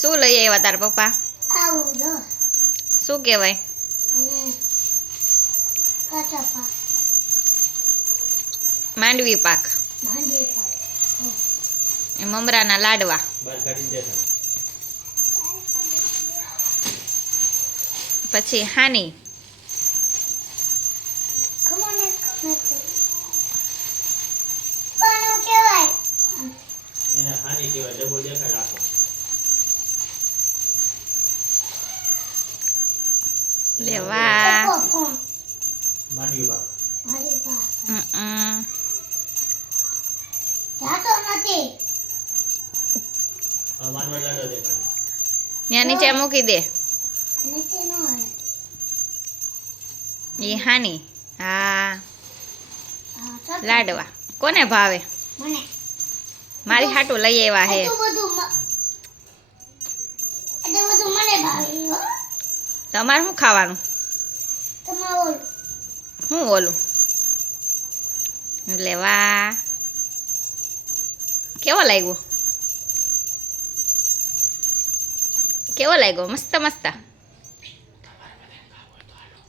શું લઈ આવ્યા તાર પપ્પા? આવું જો શું કહેવાય? કાચા પાક માંડવી પાક, માંડી પાક એ મમરાના લાડવા, બહાર કાઢીને દેતા. પછી હાની, ખમોને પાનું કહેવાય એને હાની કહેવાય. ડબ્બો દેખાડ રાખો. લેવા કોણ માંડવી પાક. માંડી પાક હમ. જાતો નથી આ માનવા લાડો દેખાડ. ત્યાં નીચે મૂકી દે. નીચે ન આવે એ હાની. હા, હા લાડવા કોને ભાવે? મને મારી હાટું લઈ આવ્યા હે. એટલું બધું મને ભાવે હો તમારે શું ખાવાનું? તમારું શું ઓલું? લેવા કેવો લાગ્યો? કેવો લાગ્યો? મસ્ત મસ્ત.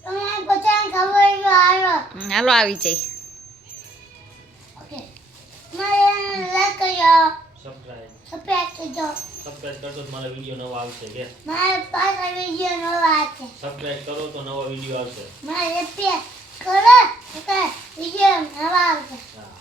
તમારે બધાને ખબર છે હાલો હાલો આવી જાય. ઓકે મારે લાઈક કરજો સબસ્ક્રાઇબ સબસ્ક્રાઇબ કરજો કરશો તો મારા વિડીયો નવો આવશે. કે મારા પાછા વિડીયો નવા છે સબસ્ક્રાઇબ કરો તો નવો વિડીયો આવશે. મારે રૂપિયા કરો તો વિડીયો નવા આવશે હા.